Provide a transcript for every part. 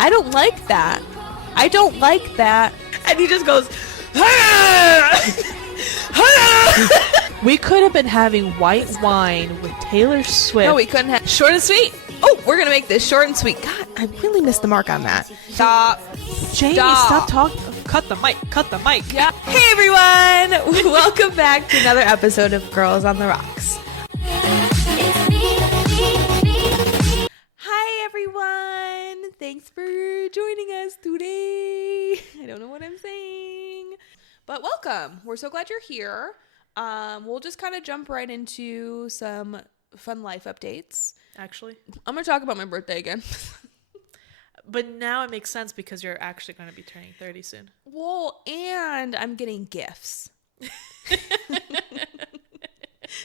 I don't like that. I don't like that. And he just goes, We could have been having white wine with Taylor Swift. no, we couldn't have. Short and sweet. Oh, we're going to make this short and sweet. God, I really missed the mark on that. Stop. Jamie, stop talking. Cut the mic. Cut the mic. Yeah. Hey, everyone. Welcome back to another episode of Girls on the Rocks. Hi, everyone. Thanks for joining us today. I don't know what I'm saying, but welcome. We're so glad you're here. We'll just kind of jump right into some fun life updates. Actually, I'm going to talk about my birthday again. But now it makes sense because you're actually going to be turning 30 soon. Well, and I'm getting gifts.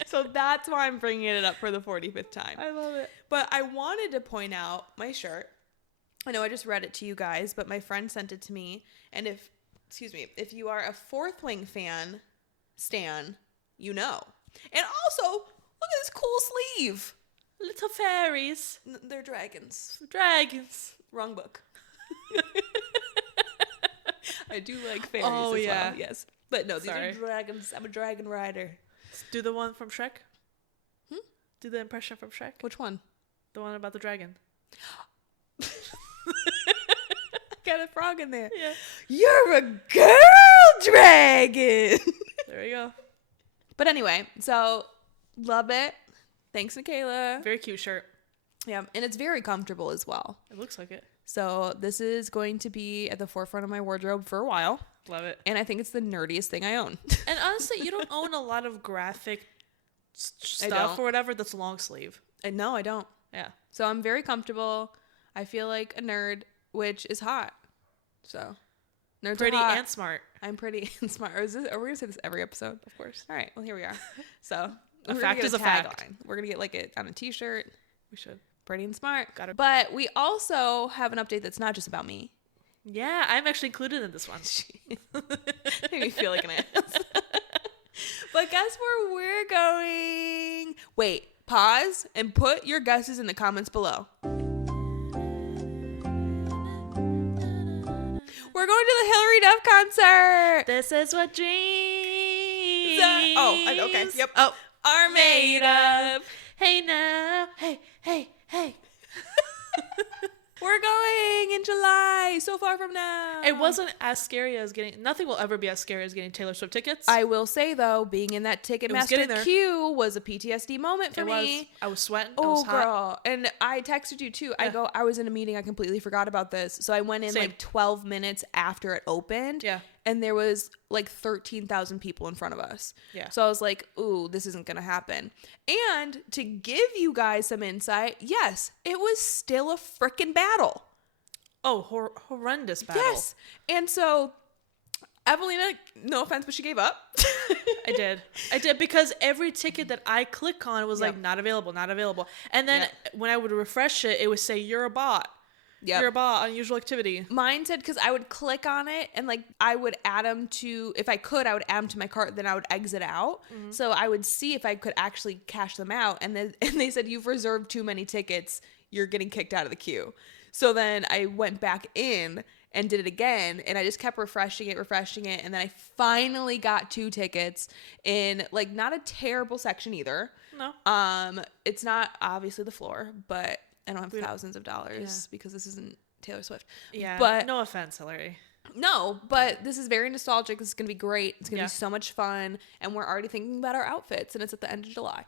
So that's why I'm bringing it up for the 45th time. I love it. But I wanted to point out my shirt. I know I just read it to you guys, but my friend sent it to me. And if you are a Fourth Wing fan, Stan, you know. And also, look at this cool sleeve. Little fairies. They're dragons. Dragons. Wrong book. I do like fairies as well, yes. But no, these are dragons. I'm a dragon rider. Do the one from Shrek. Do the impression from Shrek. Which one? The one about the dragon. Got a frog in there. Yeah. You're a girl dragon. There you go. But anyway, so love it. Thanks, Nikayla. Very cute shirt. Yeah, and it's very comfortable as well. It looks like it. So this is going to be at the forefront of my wardrobe for a while. Love it. And I think it's the nerdiest thing I own. And honestly, you don't own a lot of graphic stuff or whatever that's long sleeve. No, I don't. Yeah. So I'm very comfortable. I feel like a nerd, which is hot. So nerds Pretty are hot. and smart. I'm pretty and smart. Are we going to say this every episode? Of course. All right. Well, here we are. So A fact is a fact. We're going to get like it on a t-shirt. We should. Pretty and smart. Got it. But we also have an update that's not just about me. Yeah, I'm actually included in this one. Made me feel like an ass. But guess where we're going? Wait, pause and put your guesses in the comments below. We're going to the Hilary Duff concert. This is what dreams. Okay. Yep. Are made of. Hey now. Hey. We're going in July, so far from now. It wasn't as scary as nothing will ever be as scary as getting Taylor Swift tickets. I will say, though, being in that Ticketmaster queue was a PTSD moment for me. I was sweating. Oh, I was hot. girl. And I texted you, too. Yeah. I was in a meeting. I completely forgot about this. So I went in Same. like 12 minutes after it opened. Yeah. And there was like 13,000 people in front of us. Yeah. So I was like, ooh, this isn't going to happen. And to give you guys some insight, yes, it was still a freaking battle. Oh, horrendous battle. Yes. And so Evelina, no offense, but she gave up. I did because every ticket that I click on was like not available. And then when I would refresh it, it would say you're a bot. Yep. You're a bot, unusual activity. Mine said, because I would click on it and like I would add them to, if I could, I would add them to my cart, then I would exit out. Mm-hmm. So I would see if I could actually cash them out. And they said, you've reserved too many tickets. You're getting kicked out of the queue. So then I went back in and did it again. And I just kept refreshing it. And then I finally got 2 tickets in like not a terrible section either. No. It's not obviously the floor, but I don't have thousands of dollars because this isn't Taylor Swift. Yeah. But no offense, Hilary. No, but this is very nostalgic. This is going to be great. It's going to be so much fun. And we're already thinking about our outfits. And it's at the end of July.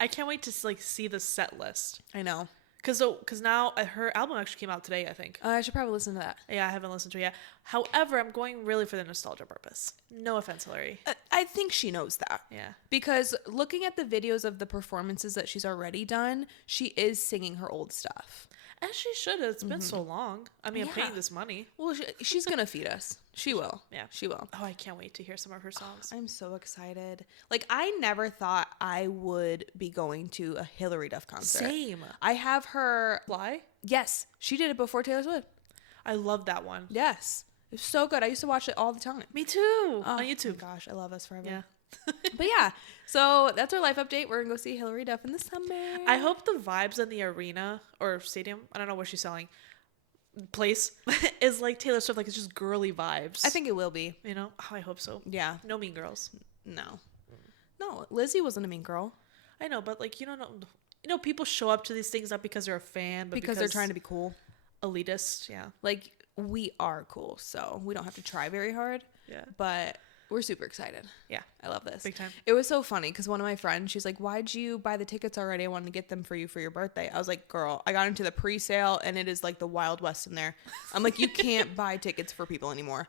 I can't wait to like see the set list. I know. Because now her album actually came out today, I think. I should probably listen to that. Yeah, I haven't listened to it yet. However, I'm going really for the nostalgia purpose. No offense, Hilary. I think she knows that. Yeah. Because looking at the videos of the performances that she's already done, she is singing her old stuff. As she should. It's been so long. I mean, I'm paying this money. Well, she's going to feed us. She will. Yeah. She will. Oh, I can't wait to hear some of her songs. I'm so excited. Like, I never thought I would be going to a Hilary Duff concert. Same. I have her... Fly? Yes. She did it before Taylor Swift. I love that one. Yes. It's so good. I used to watch it all the time. Me too. On YouTube. Oh my gosh, I love us forever. Yeah. But yeah, so that's our life update. We're gonna go see Hilary Duff in the summer. I hope the vibes in the arena or stadium, I don't know what she's selling, place is like Taylor Swift. Like, it's just girly vibes. I think it will be. You know? Oh, I hope so. Yeah. No mean girls. No, Lizzie wasn't a mean girl. I know, but like, people show up to these things not because they're a fan, but because they're trying to be cool. Elitist, yeah. Like, we are cool, so we don't have to try very hard. Yeah. But we're super excited. Yeah. I love this. Big time. It was so funny because one of my friends, she's like, why'd you buy the tickets already? I wanted to get them for you for your birthday. I was like, girl, I got into the pre-sale and it is like the Wild West in there. I'm like, you can't buy tickets for people anymore.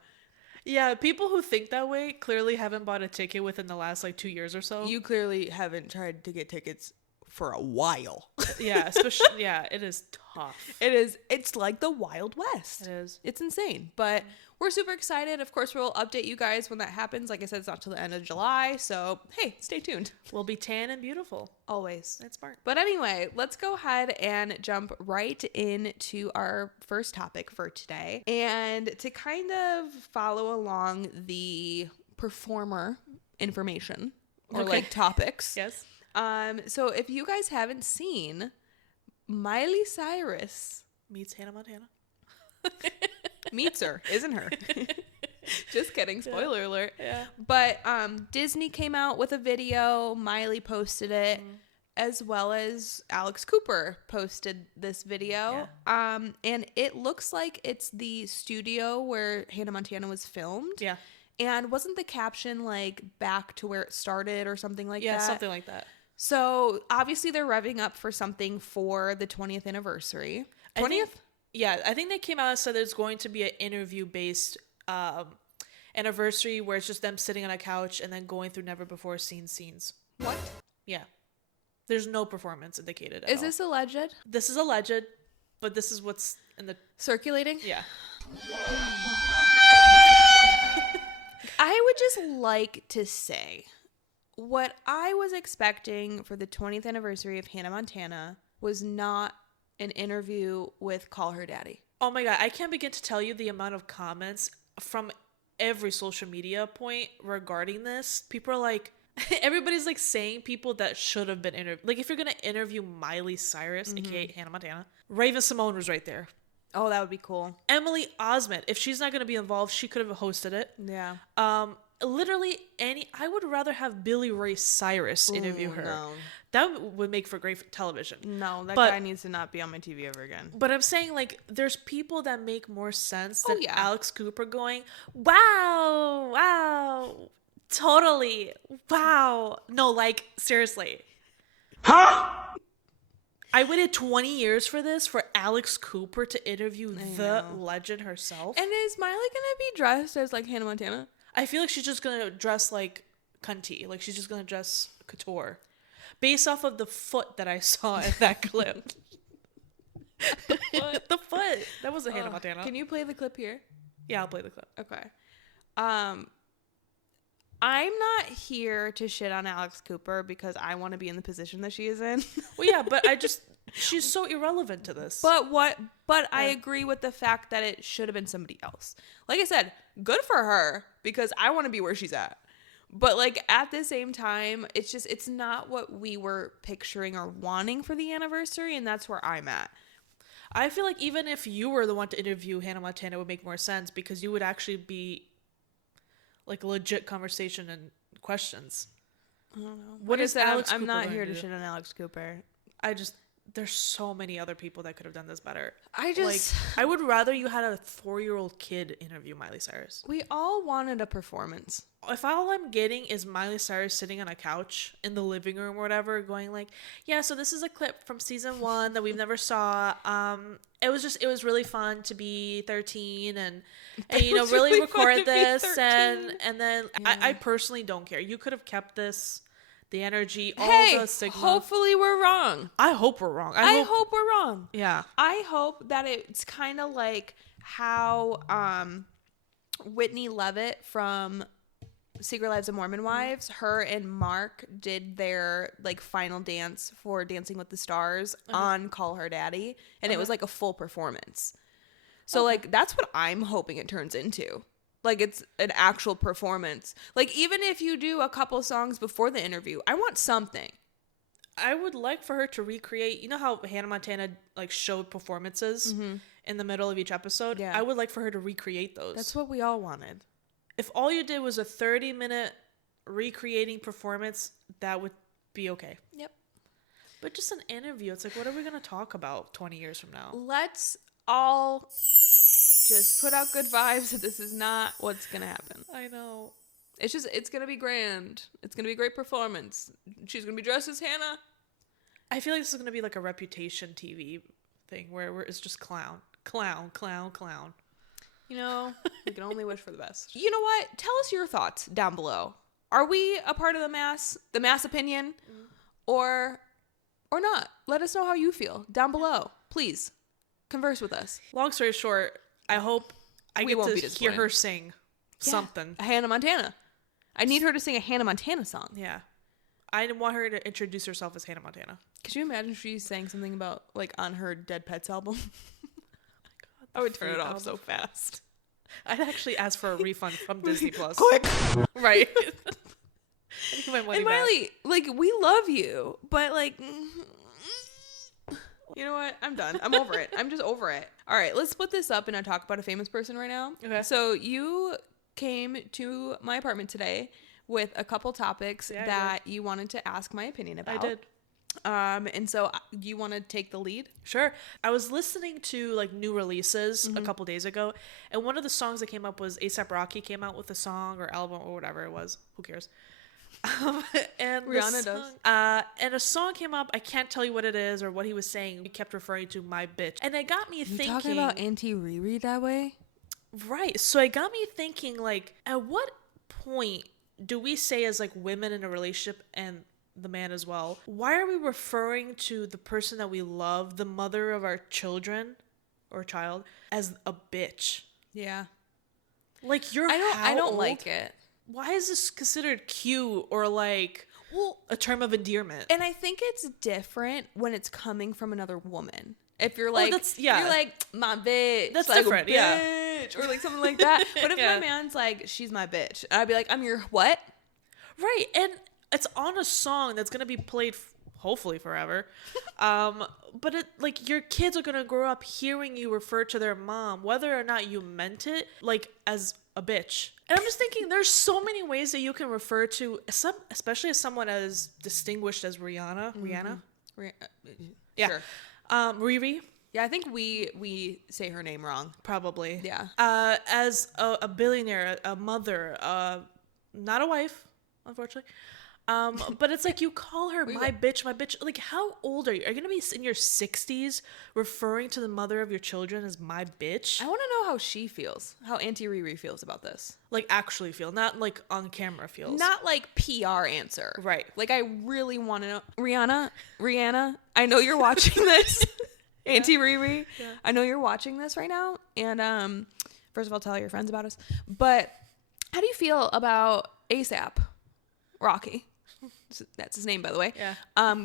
Yeah, people who think that way clearly haven't bought a ticket within the last like 2 years or so. You clearly haven't tried to get tickets for a while. Yeah, especially, yeah, it is tough. It's like the Wild West. It is. It's insane. But we're super excited. Of course, we'll update you guys when that happens. Like I said, it's not till the end of July. So, hey, stay tuned. We'll be tan and beautiful. Always. That's smart. But anyway, let's go ahead and jump right into our first topic for today. And to kind of follow along the performer information or like topics. Yes. So if you guys haven't seen, Miley Cyrus meets Hannah Montana. Meets her, isn't her? Just kidding. Spoiler alert. Yeah. But Disney came out with a video. Miley posted it, as well as Alex Cooper posted this video. Yeah. And it looks like it's the studio where Hannah Montana was filmed. Yeah. And wasn't the caption like back to where it started or something like that? Yeah, something like that. So obviously they're revving up for something for the 20th anniversary. 20th? I think they came out and said there's going to be an interview-based anniversary where it's just them sitting on a couch and then going through never before seen scenes. What? Yeah. There's no performance indicated at all. Is this alleged? This is alleged, but this is what's in the... Circulating? Yeah. I would just like to say, what I was expecting for the 20th anniversary of Hannah Montana was not an interview with Call Her Daddy. Oh my God, I can't begin to tell you the amount of comments from every social media point regarding this. People are like, everybody's like saying people that should have been interviewed. Like, if you're going to interview Miley Cyrus, aka Hannah Montana, Raven-Symoné was right there. Oh, that would be cool. Emily Osment, if she's not going to be involved, she could have hosted it. Yeah. Literally I would rather have Billy Ray Cyrus interview her. No. That would make for great television. No, that guy needs to not be on my TV ever again. But I'm saying, like, there's people that make more sense than yeah. Alex Cooper going, wow, totally, wow. No, like, seriously. Huh? I waited 20 years for this, for Alex Cooper to interview the legend herself. And is Miley going to be dressed as, like, Hannah Montana? I feel like she's just going to dress like cunty. Like, she's just going to dress couture. Based off of the foot that I saw in that clip. The foot. That wasn't Hannah Montana. Can you play the clip here? Yeah, I'll play the clip. Okay. I'm not here to shit on Alex Cooper because I want to be in the position that she is in. Well, yeah, but she's so irrelevant to this. But I agree with the fact that it should have been somebody else. Like I said, good for her because I want to be where she's at. But like at the same time, it's not what we were picturing or wanting for the anniversary, and that's where I'm at. I feel like even if you were the one to interview Hannah Montana, it would make more sense because you would actually be like a legit conversation and questions. I don't know. What is Alex Cooper? I'm not here to shit on Alex Cooper. There's so many other people that could have done this better. I would rather you had a 4-year-old kid interview Miley Cyrus. We all wanted a performance. If all I'm getting is Miley Cyrus sitting on a couch in the living room or whatever, going like, yeah, so this is a clip from season 1 that we've never saw. It was really fun to be 13 and really record this and then yeah. I personally don't care. You could have kept this. The energy, all the signal. Hopefully we're wrong. I hope we're wrong. I hope we're wrong. Yeah. I hope that it's kind of like how Whitney Levitt from Secret Lives of Mormon Wives, her and Mark did their like final dance for Dancing with the Stars on Call Her Daddy, and it was like a full performance. So like that's what I'm hoping it turns into. Like, it's an actual performance. Like, even if you do a couple songs before the interview, I want something. I would like for her to recreate, you know how Hannah Montana like showed performances in the middle of each episode? Yeah. I would like for her to recreate those. That's what we all wanted. If all you did was a 30-minute recreating performance, that would be okay. Yep. But just an interview, it's like, what are we going to talk about 20 years from now? Let's all just put out good vibes that this is not what's going to happen. I know. It's going to be grand. It's going to be a great performance. She's going to be dressed as Hannah. I feel like this is going to be like a Reputation TV thing where it's just clown. You know, we can only wish for the best. You know what? Tell us your thoughts down below. Are we a part of the mass opinion, or not? Let us know how you feel down below. Please converse with us. Long story short, I hope I get to hear her sing something. Hannah Montana. I need her to sing a Hannah Montana song. Yeah. I want her to introduce herself as Hannah Montana. Could you imagine if she sang something about, like, on her Dead Pets album? I would turn it off so fast. I'd actually ask for a refund from Disney Plus. Quick. Right. My money and Miley, like, we love you, but, like, you know what? I'm done. I'm over it. I'm just over it. All right, let's split this up and I talk about a famous person right now. Okay. So you came to my apartment today with a couple topics that you wanted to ask my opinion about. I did. And so you want to take the lead? Sure. I was listening to like new releases a couple days ago, and one of the songs that came up was A$AP Rocky came out with a song or album or whatever it was. Who cares? And Rihanna does. And a song came up. I can't tell you what it is or what he was saying. He kept referring to my bitch, and it got me thinking. Talking about Auntie Riri that way, right? So it got me thinking. Like, at what point do we say as like women in a relationship and the man as well, why are we referring to the person that we love, the mother of our children or child, as a bitch? Yeah. Like, I don't like it. Why is this considered cute or like a term of endearment? And I think it's different when it's coming from another woman. If you're like, you're like, my bitch. That's like, different, bitch, or like something like that. But if my man's like, she's my bitch, I'd be like, I'm your what? Right. And it's on a song that's going to be played hopefully forever. But it, like, your kids are going to grow up hearing you refer to their mom, whether or not you meant it, like, as a bitch. And I'm just thinking there's so many ways that you can refer to especially as someone as distinguished as Rihanna. Yeah. Sure. Riri. Yeah, I think we say her name wrong. Probably. Yeah. As a billionaire, a mother, not a wife, unfortunately. But it's like you call her my bitch. Like, how old are you? Are you going to be in your 60s referring to the mother of your children as my bitch? I want to know how she feels, how Auntie Riri feels about this. Like, actually feel, not like on camera feels. Not like PR answer. Right. Like, I really want to know. Rihanna, I know you're watching this. Auntie Riri, I know you're watching this right now. And first of all, tell your friends about us. But how do you feel about A$AP Rocky? That's his name, by the way. Yeah.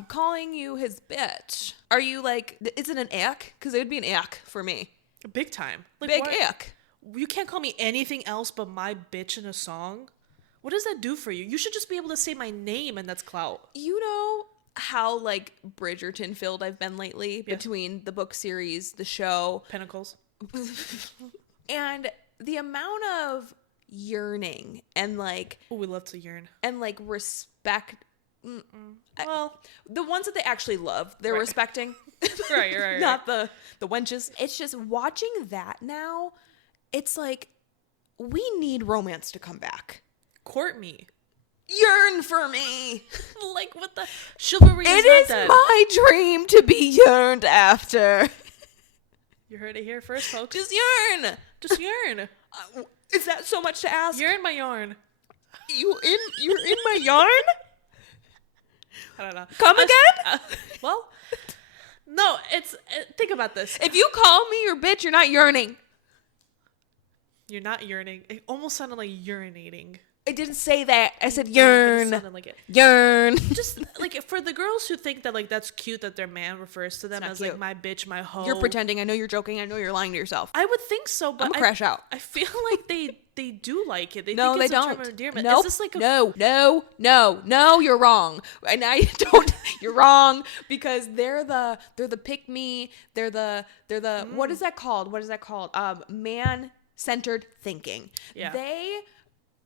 Calling you his bitch. Are you like, is it an ick? Because it would be an ick for me. Big time. Like, big ick. You can't call me anything else but my bitch in a song. What does that do for you? You should just be able to say my name and that's clout. You know how like Bridgerton filled I've been lately between the book series, the show. Pinnacles. And the amount of yearning and like. Oh, we love to yearn. And like respect. Well, the ones that they actually love, they're respecting. Right. Not the wenches. It's just watching that now. It's like, we need romance to come back. Court me. Yearn for me. Like, what the chivalry is It not is my dream to be yearned after. You heard it here first, folks. Just yearn. Just yearn. Is that so much to ask? You're in my yarn. You're in my yarn? I don't know. Come again? Well, no, think about this. If you call me your bitch, you're not yearning. You're not yearning. It almost sounded like urinating. I didn't say that. I said It yearn. sounded like it. Yearn. Just like for the girls who think that like that's cute that their man refers to them not as cute. like my bitch, my hoe. You're pretending. I know you're joking. I know you're lying to yourself. I would think so, but I'm gonna crash out. I feel like they do like it. They No, think they it's a don't. term of endearment. Nope. Is this like a No, you're wrong. And I don't. You're wrong because they're the pick me. They're the what is that called? What is that called? Man-centered thinking. Yeah. They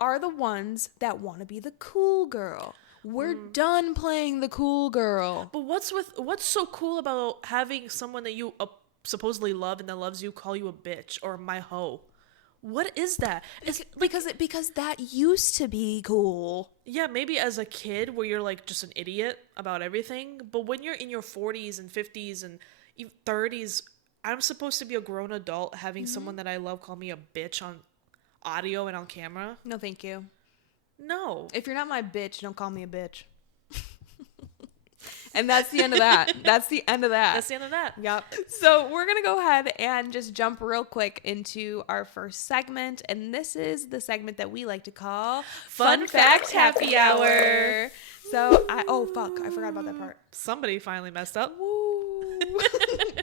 are the ones that want to be the cool girl. We're done playing the cool girl. But what's so cool about having someone that you supposedly love and that loves you call you a bitch or my hoe? What is that? It's Because that used to be cool. yeah, maybe as a kid where you're like just an idiot about everything, but when you're in your 40s and 50s and even 30s, I'm supposed to be a grown adult having someone that I love call me a bitch on audio and on camera? No, thank you. No. If you're not my bitch, don't call me a bitch. And that's the end of that. That's the end of that. That's the end of that. Yep. So we're going to go ahead and just jump real quick into our first segment. And this is the segment that we like to call Fun Fact Happy Hour. So I forgot about that part. Somebody finally messed up. Woo.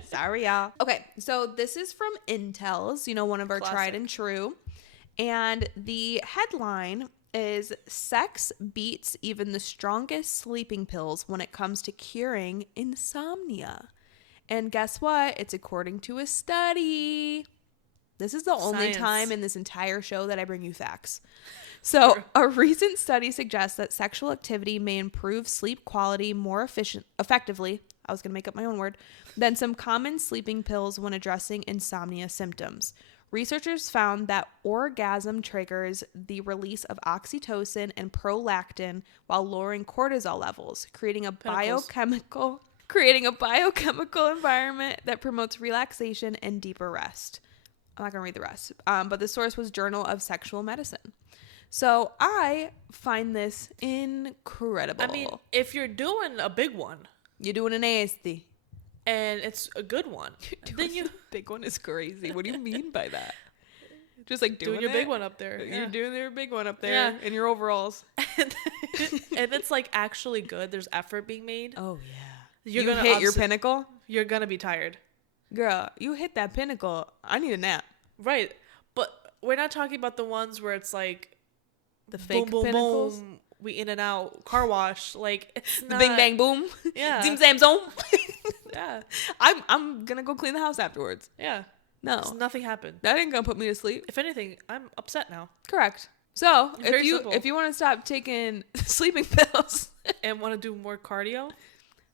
Sorry, y'all. Okay, so this is from Intel's, one of our Classic. tried and true. And the headline is sex beats even the strongest sleeping pills when it comes to curing insomnia. And guess what? It's according to a study. This is the only Science. time in this entire show that I bring you facts. So, a recent study suggests that sexual activity may improve sleep quality more effectively, I was going to make up my own word, than some common sleeping pills when addressing insomnia symptoms. Researchers found that orgasm triggers the release of oxytocin and prolactin while lowering cortisol levels, creating a biochemical environment that promotes relaxation and deeper rest. I'm not going to read the rest, but the source was Journal of Sexual Medicine. So I find this incredible. I mean, if you're doing a big one you're doing an nasty. and it's a good one, then you big one is crazy. What do you mean by that? Just like doing your big one up there. You're doing your big one up there Yeah. in your overalls. And it's like actually good. There's effort being made. Oh yeah. You're You gonna hit your obviously- pinnacle? You're gonna be tired, Girl, you hit that pinnacle. I need a nap. right? But we're not talking about the ones where it's like The fake boom, boom, pinnacles. boom. We in and out car wash. Like it's The not, bing bang boom. Yeah. Zim zam zoom. Yeah, I'm gonna go clean the house afterwards. yeah. No. Nothing happened. That ain't gonna put me to sleep. If anything, I'm upset now Correct. So Very simple. if you want to stop taking sleeping pills, and want to do more cardio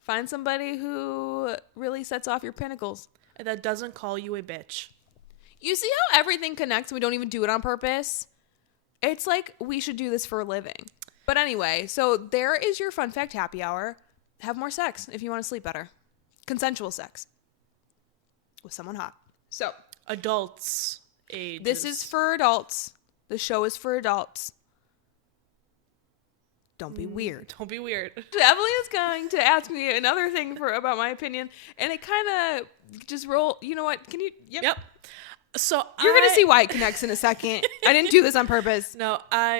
find somebody who really sets off your pinnacles. that doesn't call you a bitch. You see how everything connects and we don't even do it on purpose? It's like we should do this for a living. But anyway, so there is your fun fact happy hour. Have more sex if you want to sleep better. Consensual sex. With someone hot. So, Adults age. this is for adults. The show is for adults. Don't be weird. Don't be weird. Evelyn is going to ask me another thing about my opinion, and it kind of just roll. You know what? Can you? Yep. So You're gonna see why it connects in a second. I didn't do this on purpose. No,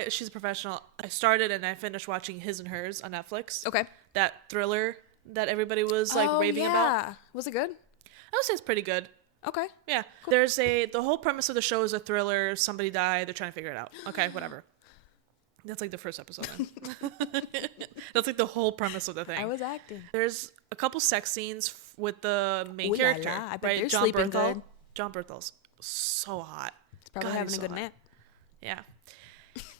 she's a professional. I started and I finished watching His and Hers on Netflix. Okay. That thriller that everybody was like raving about. Was it good? I would say it's pretty good. Okay. Yeah. There's the whole premise of the show is a thriller. Somebody died. They're trying to figure it out. Okay, whatever. That's like the first episode. That's like the whole premise of the thing. I was acting. There's a couple sex scenes with the main Ooh la character, la. I bet right? they're John sleeping Berthel. good. John Berthel's so hot. It's probably God, having he's a so good hot. nap. Yeah.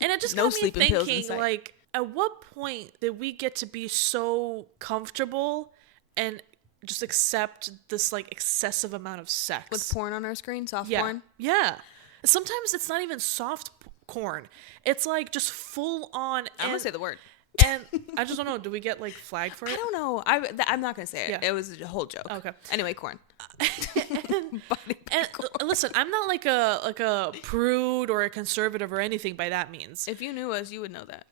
And it just No got me sleeping pills in thinking, sight. like, at what point did we get to be so comfortable and just accept this, like, excessive amount of sex? With porn on our screen, soft Yeah. porn. Yeah. Sometimes it's not even soft corn. It's, like, just full on. I'm gonna say the word. And I just don't know. Do we get, like, flagged for it? I don't know. I'm not gonna say it. Yeah. It was a whole joke. Okay. Anyway, corn. And listen, I'm not like a prude or a conservative or anything by that means. If you knew us, you would know that.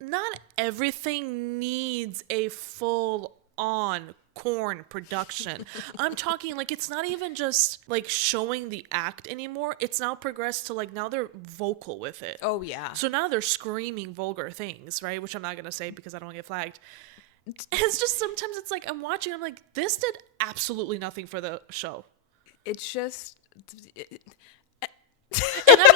Not everything needs a full on popcorn production. I'm talking like it's not even just like showing the act anymore. It's now progressed to like now they're vocal with it. Oh yeah. So now they're screaming vulgar things, right? Which I'm not gonna say because I don't want to get flagged. It's just sometimes it's like I'm watching, I'm like, this did absolutely nothing for the show. It's just And I'm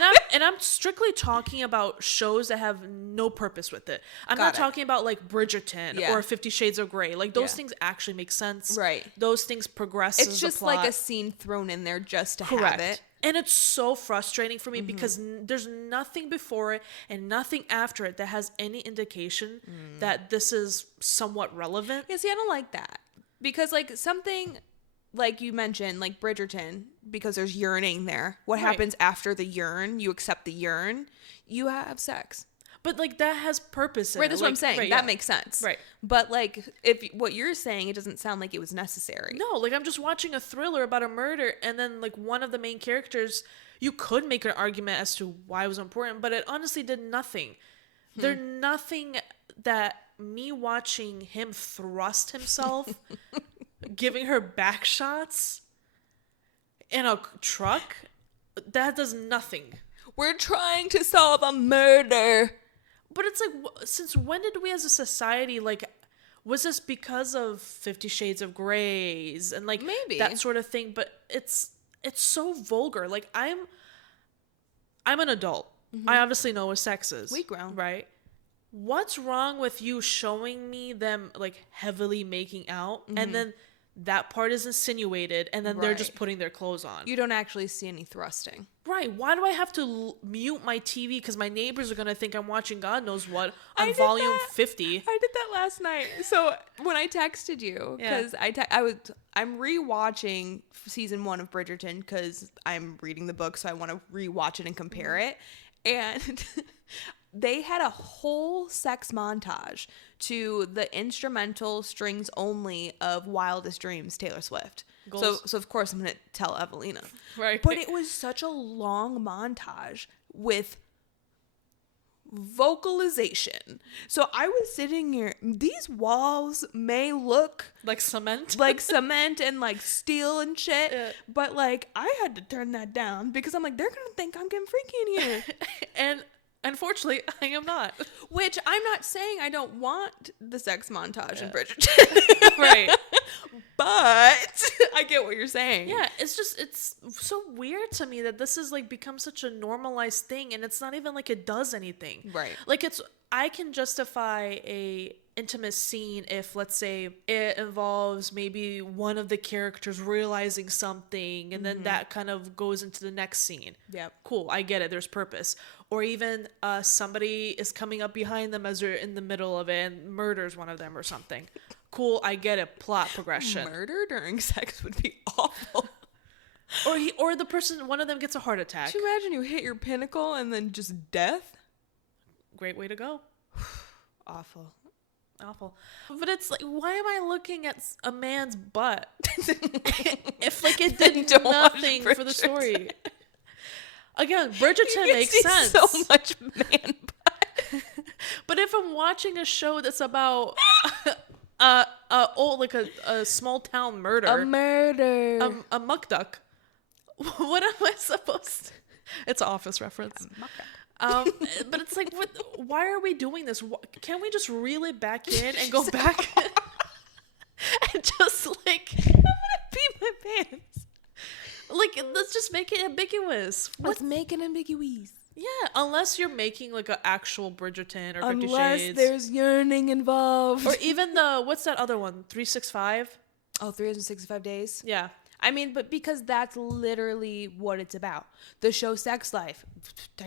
not and I'm strictly talking about shows that have no purpose with it. I'm not talking about like Bridgerton or 50 Shades of Grey. Like those things actually make sense. Right. Those things progress. It's just like a scene thrown in there just to have it. And it's so frustrating for me because there's nothing before it and nothing after it that has any indication that this is somewhat relevant. Yeah, see, I don't like that. Because like something like you mentioned, like Bridgerton, because there's yearning there. What happens after the yearn? You accept the yearn, you have sex. But like that has purpose in it. Right, that's what I'm saying. Right, that makes sense. Right. But like if what you're saying, it doesn't sound like it was necessary. No, like I'm just watching a thriller about a murder and then like one of the main characters, you could make an argument as to why it was important, but it honestly did nothing. There's nothing that me watching him thrust himself giving her back shots in a truck, that does nothing. We're trying to solve a murder. But it's like, since when did we as a society, like, was this because of 50 Shades of Greys and like maybe that sort of thing? But it's so vulgar. Like I'm an adult. I obviously know what sex is. We grown. Right? What's wrong with you showing me them like heavily making out and then that part is insinuated and then they're just putting their clothes on? You don't actually see any thrusting. Right. Why do I have to mute my TV because my neighbors are going to think I'm watching God knows what on volume 50? I did that last night. So when I texted you, because I'm rewatching season 1 of Bridgerton because I'm reading the book, so I want to rewatch it and compare it. And they had a whole sex montage to the instrumental strings only of Wildest Dreams, Taylor Swift. So of course I'm going to tell Evelina. Right. But it was such a long montage with vocalization. So I was sitting here, these walls may look like cement and like steel and shit, but like I had to turn that down because I'm like, they're going to think I'm getting freaky in here. And unfortunately, I am not. Which I'm not saying I don't want the sex montage in Bridgerton. Right. But I get what you're saying. Yeah, it's so weird to me that this has like become such a normalized thing and it's not even like it does anything. Right. Like I can justify a intimate scene if, let's say, it involves maybe one of the characters realizing something and then that kind of goes into the next scene. Yeah. Cool, I get it, there's purpose. Or even somebody is coming up behind them as they're in the middle of it and murders one of them or something. Cool, I get it, plot progression. Murder during sex would be awful. Or the person, one of them gets a heart attack. Could you imagine you hit your pinnacle and then just death? Great way to go. Awful. But it's like, why am I looking at a man's butt if like it did nothing for the story? Again, Bridgerton makes sense. So much man butt. But if I'm watching a show that's about a small town murder, a muck duck, what am I supposed to? It's an Office reference. But it's like, why are we doing this? Can't we just reel it back in and go back and just like, I'm gonna pee my pants? Like, let's just make it ambiguous. Let's make it ambiguous. Yeah, unless you're making like an actual Bridgerton or 50 Shades. Unless there's yearning involved. Or even what's that other one? 365? Oh, 365 days? Yeah. I mean, but because that's literally what it's about. The show Sex Life.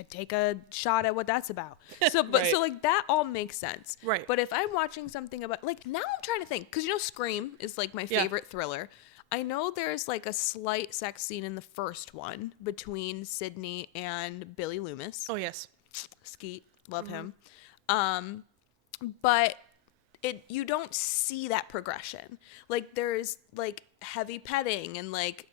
Take a shot at what that's about. So, so like that all makes sense. Right. But if I'm watching something about, like, now I'm trying to think, because Scream is like my favorite thriller. I know there's like a slight sex scene in the first one between Sydney and Billy Loomis. Oh yes, Skeet, love him. But you don't see that progression. Like there's like heavy petting and like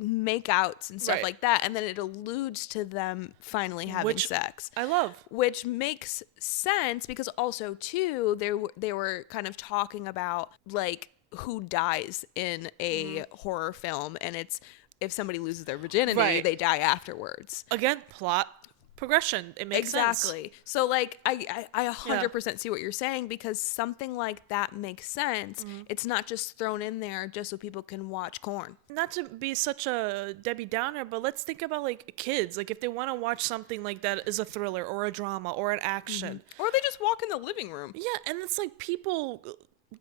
makeouts and stuff like that, and then it alludes to them finally having sex. I love, which makes sense because also too they were kind of talking about like who dies in a horror film, and it's if somebody loses their virginity, Right. they die afterwards. Again, plot progression. It makes sense. Exactly. So like I 100% see what you're saying, because something like that makes sense. It's not just thrown in there just so people can watch corn. Not to be such a Debbie Downer, but let's think about like kids. Like if they want to watch something like that is a thriller or a drama or an action. Or they just walk in the living room. Yeah, and it's like people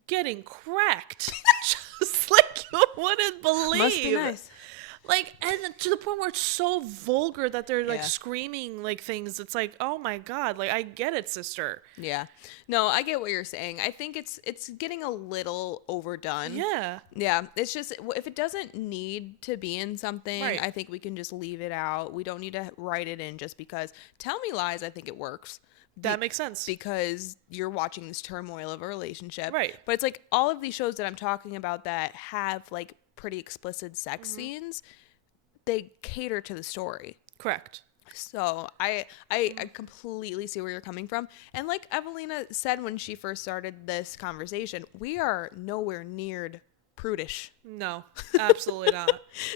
getting cracked. Just like you wouldn't believe. Must be nice. Like, and to the point where it's so vulgar that they're like Yeah. screaming like things. It's like, oh my God, like I get it, sister. Yeah. No, I get what you're saying. I think it's getting a little overdone. Yeah. Yeah, it's just if it doesn't need to be in something, Right. I think we can just leave it out. We don't need to write it in just because. Tell Me Lies, I think it works. That makes sense. Because you're watching this turmoil of a relationship. Right. But it's like all of these shows that I'm talking about that have like pretty explicit sex scenes, they cater to the story. Correct. So I completely see where you're coming from. And like Evelina said when she first started this conversation, we are nowhere near prudish. No, absolutely not.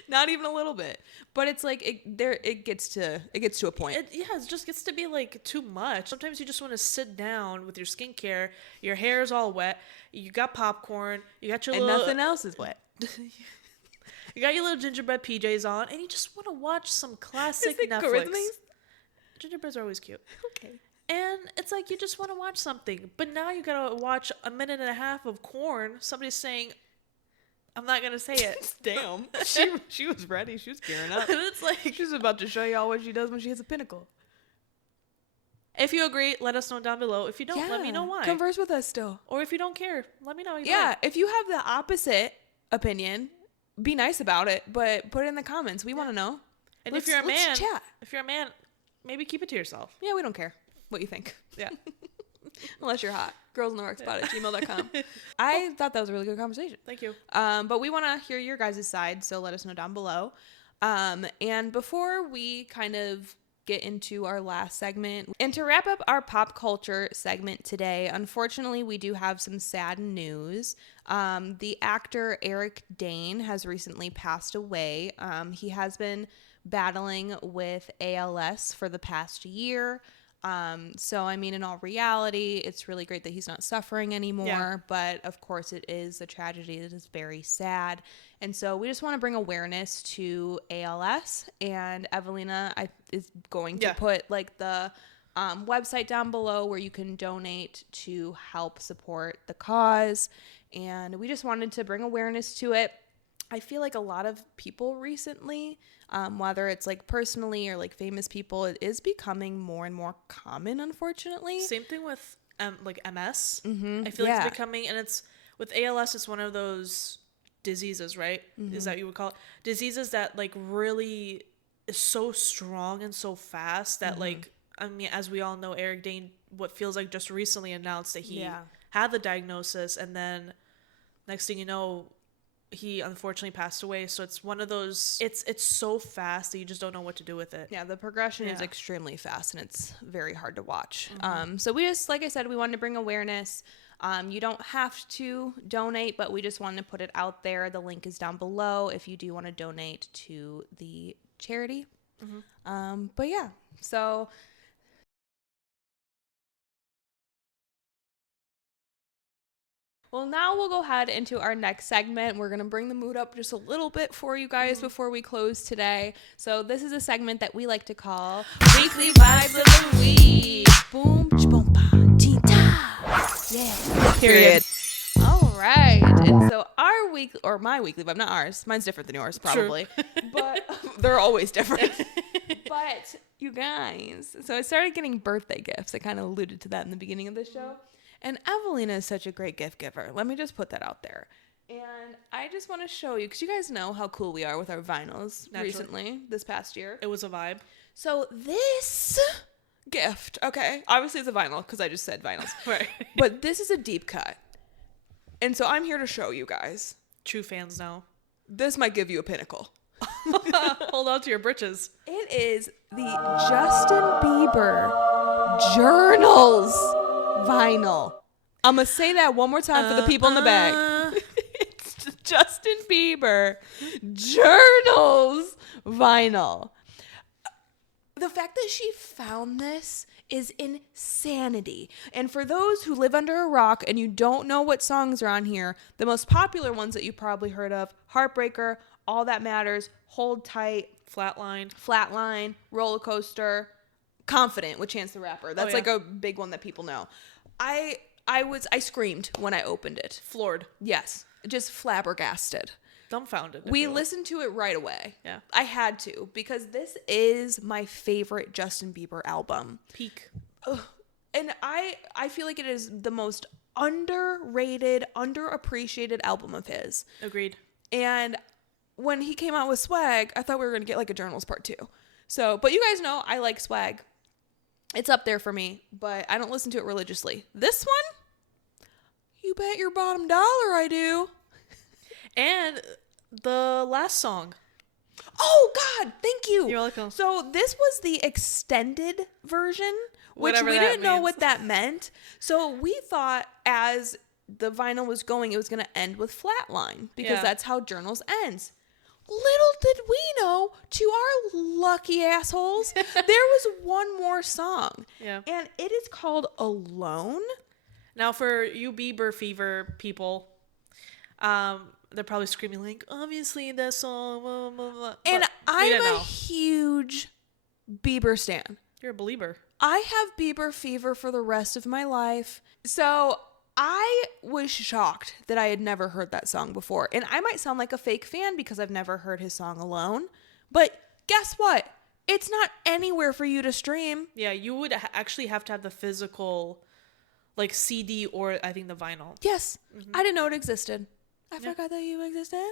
Not even a little bit. But it's like it gets to a point. It just gets to be like too much. Sometimes you just want to sit down with your skincare. Your hair is all wet. You got popcorn. You got your and little, nothing else is wet. You got your little gingerbread PJs on, and you just want to watch some classic Is it Netflix. Christmas? Gingerbreads are always cute. Okay. And it's like you just want to watch something, but now you gotta watch a minute and a half of corn. Somebody's saying, "I'm not gonna say it." Damn. She was ready. She was gearing up. And it's like, She's about to show y'all what she does when she hits a pinnacle. if you agree, let us know down below. If you don't, let me know why. Converse with us still. Or if you don't care, let me know. either Yeah, way. if you have the opposite opinion, be nice about it, but put it in the comments. We want to know. And Let's- if you're a let's man, chat. maybe keep it to yourself. Yeah, we don't care what you think. Yeah. Unless you're hot. girlsnoworkspot@gmail.com. I thought that was a really good conversation. Thank you. But we want to hear your guys' side, so let us know down below. And before we kind of get into our last segment, and to wrap up our pop culture segment today, unfortunately, we do have some sad news. The actor Eric Dane has recently passed away. He has been battling with ALS for the past year. So, I mean, in all reality, it's really great that he's not suffering anymore. Yeah. But of course, it is a tragedy that is very sad. And so we just want to bring awareness to ALS. And Evelina is going to put like the website down below where you can donate to help support the cause. And we just wanted to bring awareness to it. I feel like a lot of people recently, whether it's like personally or like famous people, it is becoming more and more common, unfortunately. Same thing with like MS. Mm-hmm. I feel like it's becoming, and it's with ALS, it's one of those diseases, right? Mm-hmm. Is that you would call it diseases that like really is so strong and so fast that like, I mean, as we all know, Eric Dane, what feels like just recently announced that he had the diagnosis, and then next thing you know, he unfortunately passed away. So it's one of those, it's so fast that you just don't know what to do with it. Yeah, the progression is extremely fast and it's very hard to watch. So we just, like I said, we wanted to bring awareness. You don't have to donate, but we just wanted to put it out there. The link is down below if you do want to donate to the charity. But yeah, so... Well, now we'll go ahead into our next segment. We're going to bring the mood up just a little bit for you guys before we close today. So this is a segment that we like to call Weekly Vibes of the Week. Boom, boom, ba, teen, ta. Yeah. Period. All right. And so our week, or my weekly vibe, not ours. Mine's different than yours, probably. But they're always different. But you guys, so I started getting birthday gifts. I kind of alluded to that in the beginning of the show. And Evelina is such a great gift giver. Let me just put that out there. And I just want to show you, because you guys know how cool we are with our vinyls recently, this past year. It was a vibe. So this gift, okay, obviously it's a vinyl, because I just said vinyls. Right. But this is a deep cut. And so I'm here to show you guys. True fans know. This might give you a pinnacle. Hold on to your britches. It is the Justin Bieber Journals vinyl. I'm going to say that one more time for the people in the back. Bieber Journals vinyl. The fact that she found this is insanity. And for those who live under a rock and you don't know what songs are on here, the most popular ones that you probably heard of: Heartbreaker, All That Matters, Hold Tight, Flatline, Roller Coaster, Confident with Chance the Rapper. That's like a big one that people know. I screamed when I opened it. Floored. Yes. Just flabbergasted. Dumbfounded. We listened to it right away. Yeah. I had to, because this is my favorite Justin Bieber album. Peak. Ugh. And I feel like it is the most underrated, underappreciated album of his. Agreed. And when he came out with Swag, I thought we were going to get like a Journals part 2. So, but you guys know I like Swag. It's up there for me, but I don't listen to it religiously. This one, you bet your bottom dollar I do. And the last song. Oh, God, thank you. You're welcome. So this was the extended version, which Whatever we that didn't know means. what that meant. So we thought as the vinyl was going, it was going to end with Flatline, because that's how Journals ends. Little did we know, to our lucky assholes, there was one more song. Yeah. And it is called Alone. Now, for you Bieber fever people, they're probably screaming like, obviously that song, blah, blah, blah. And But we I'm didn't a know. huge Bieber stan. You're a believer. I have Bieber fever for the rest of my life. So I was shocked that I had never heard that song before. And I might sound like a fake fan because I've never heard his song Alone. But guess what? It's not anywhere for you to stream. Yeah, you would actually have to have the physical, like, CD or I think the vinyl. Yes. I didn't know it existed. I forgot that you existed.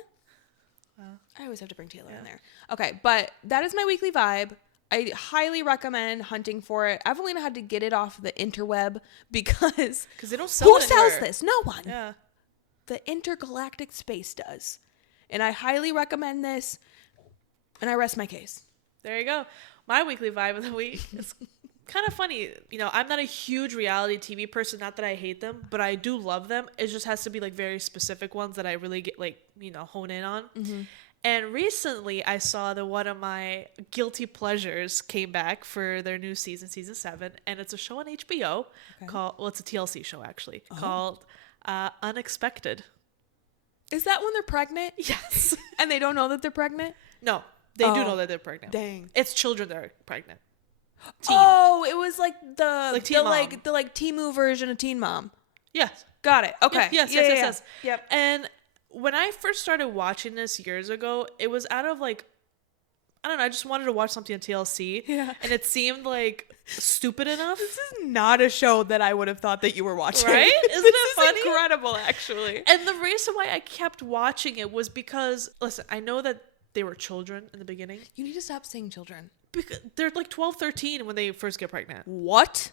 I always have to bring Taylor in there. Okay, but that is my weekly vibe. I highly recommend hunting for it. Evelina had to get it off the interweb because they don't sell who it sells anywhere. this? No one. Yeah. The intergalactic space does. And I highly recommend this. And I rest my case. There you go. My weekly vibe of the week is kind of funny. You know, I'm not a huge reality TV person. Not that I hate them, but I do love them. It just has to be like very specific ones that I really get, like, you know, hone in on. Mm-hmm. And recently I saw that one of my guilty pleasures came back for their new season 7. And it's a show on HBO called, well, it's a TLC show actually, called Unexpected. Is that when they're pregnant? Yes. And they don't know that they're pregnant? No, they do know that they're pregnant. Dang. It's children that are pregnant. Teen. Oh, it was like the Teen Mom. the Temu version of Teen Mom. Yes. Got it. Okay. Yes. Yep. And when I first started watching this years ago, it was out of like, I don't know, I just wanted to watch something on TLC. Yeah. And it seemed like stupid enough. This is not a show that I would have thought that you were watching. Right? Isn't it funny? Incredible, actually. And the reason why I kept watching it was because, listen, I know that they were children in the beginning. You need to stop saying children. Because they're like 12, 13 when they first get pregnant. What?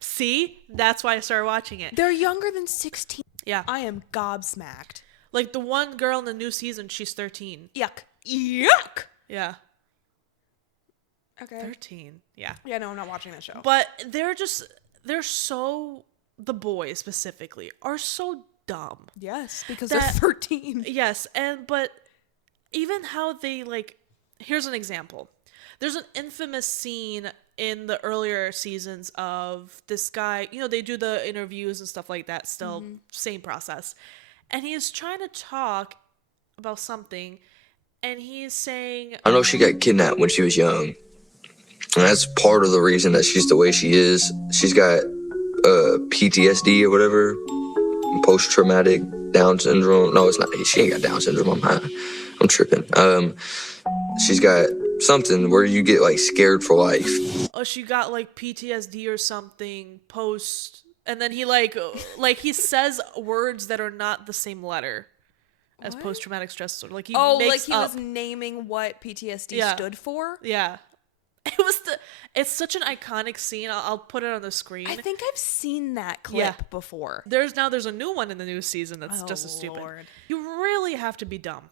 See? That's why I started watching it. They're younger than 16. Yeah. I am gobsmacked. Like the one girl in the new season, she's 13. Yuck. Yuck. Yeah. Okay. 13. Yeah. Yeah, no, I'm not watching that show. But they're so, the boys specifically, are so dumb. Yes, because That- they're 13. Yes. But even how they, like, here's an example. There's an infamous scene in the earlier seasons of this guy, you know, they do the interviews and stuff like that still, same process. And he is trying to talk about something, and he is saying, I know she got kidnapped when she was young. And that's part of the reason that she's the way she is. She's got PTSD or whatever, post-traumatic Down syndrome. No, it's not. She ain't got Down syndrome. I'm tripping. She's got something where you get like scared for life. oh, she got like PTSD or something post, and then he like he says words that are not the same letter as What? post-traumatic stress disorder. Like he like makes he up. was naming what PTSD Yeah. stood for? Yeah. It's such an iconic scene. I'll put it on the screen. I think I've seen that clip Yeah. before. There's a new one in the new season that's Oh, just as stupid. Lord. You really have to be dumb.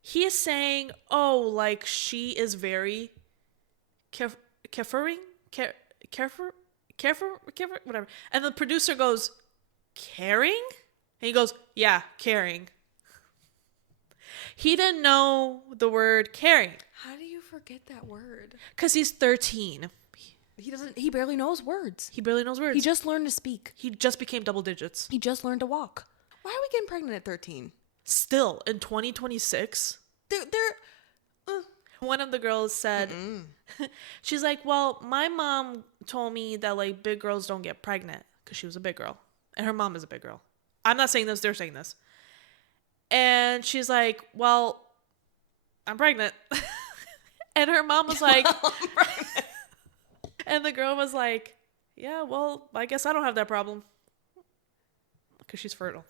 He is saying, oh, like she is very careful, whatever. And the producer goes, caring? And he goes, yeah, caring. He didn't know the word caring How do you forget that word? because he's 13. He barely knows words. He barely knows words. He just learned to speak. He just became double digits. He just learned to walk. Why are we getting pregnant at 13? Still, in 2026, one of the girls said, she's like, well, my mom told me that like big girls don't get pregnant because she was a big girl. And her mom is a big girl. I'm not saying this, they're saying this. And she's like, well, I'm pregnant. And her mom was like, and the girl was like, yeah, well, I guess I don't have that problem. Because she's fertile.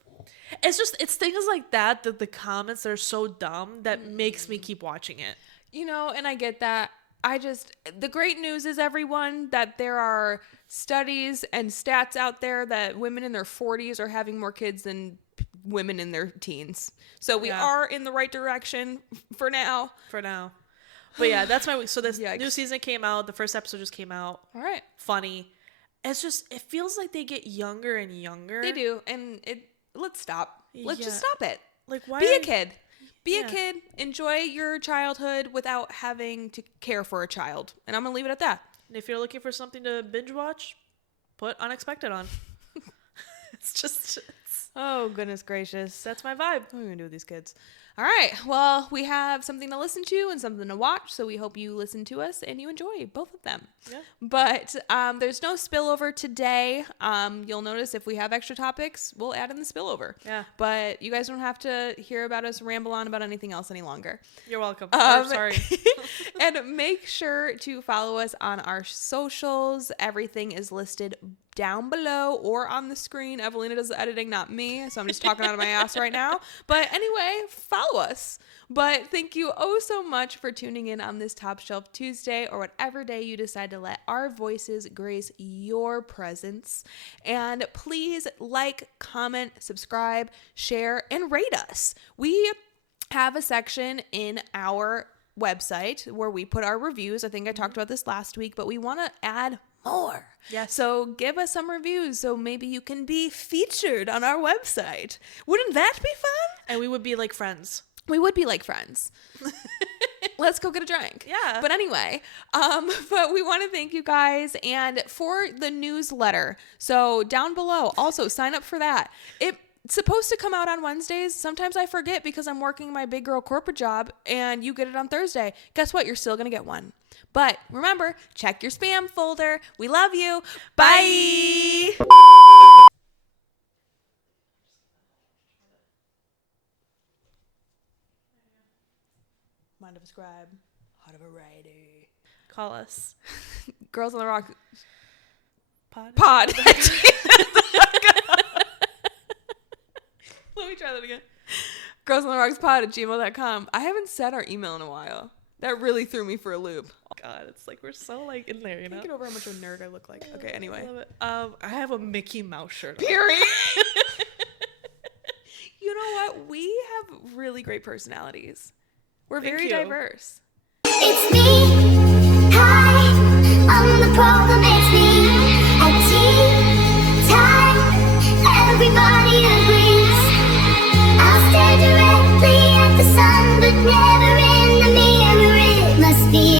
It's things like that the comments are so dumb that makes me keep watching it. You know, and I get that. The great news is, everyone, that there are studies and stats out there that women in their 40s are having more kids than women in their teens. So we are in the right direction for now. But yeah, that's my week. So this Yikes. new season came out. The first episode just came out. All right. Funny. It's just, it feels like they get younger and younger. They do. And let's stop. Let's just stop it. Like, why? Be a kid. Be a kid. Enjoy your childhood without having to care for a child. And I'm going to leave it at that. And if you're looking for something to binge watch, put Unexpected on. Oh, goodness gracious. That's my vibe. What are we going to do with these kids? All right. Well, we have something to listen to and something to watch. So we hope you listen to us and you enjoy both of them. Yeah. But there's no spillover today. You'll notice if we have extra topics, we'll add in the spillover. Yeah. But you guys don't have to hear about us ramble on about anything else any longer. You're welcome. Sorry. And make sure to follow us on our socials. Everything is listed down below or on the screen. Evelina does the editing, not me, so I'm just talking out of my ass right now. But anyway, follow us. But thank you so much for tuning in on this Top Shelf Tuesday, or whatever day you decide to let our voices grace your presence. And please like, comment, subscribe, share, and rate us. We have a section in our website where we put our reviews. I think I talked about this last week, but we want to add more. Yes. So give us some reviews so maybe you can be featured on our website. Wouldn't that be fun? And we would be like friends. We would be like friends. Let's go get a drink. Yeah. But anyway, but we want to thank you guys, and for the newsletter. So down below, also sign up for that. It's supposed to come out on Wednesdays. Sometimes I forget because I'm working my big girl corporate job, and you get it on Thursday. Guess what? You're still going to get one. But remember, check your spam folder. We love you. Bye. Mind to subscribe. Hot of a righty. Call us. Girls on the Rock Pod. Let me try that again. girlsontherockspod@gmail.com. I haven't said our email in a while. That really threw me for a loop. Oh God, it's like we're so like in there, you know? Can't get over how much of a nerd I look like. Okay, anyway. I love it. I have a Mickey Mouse shirt on. Period. You know what? We have really great personalities. We're Thank very you. diverse. It's me, hi, I'm the problem, it's me, at tea time, everybody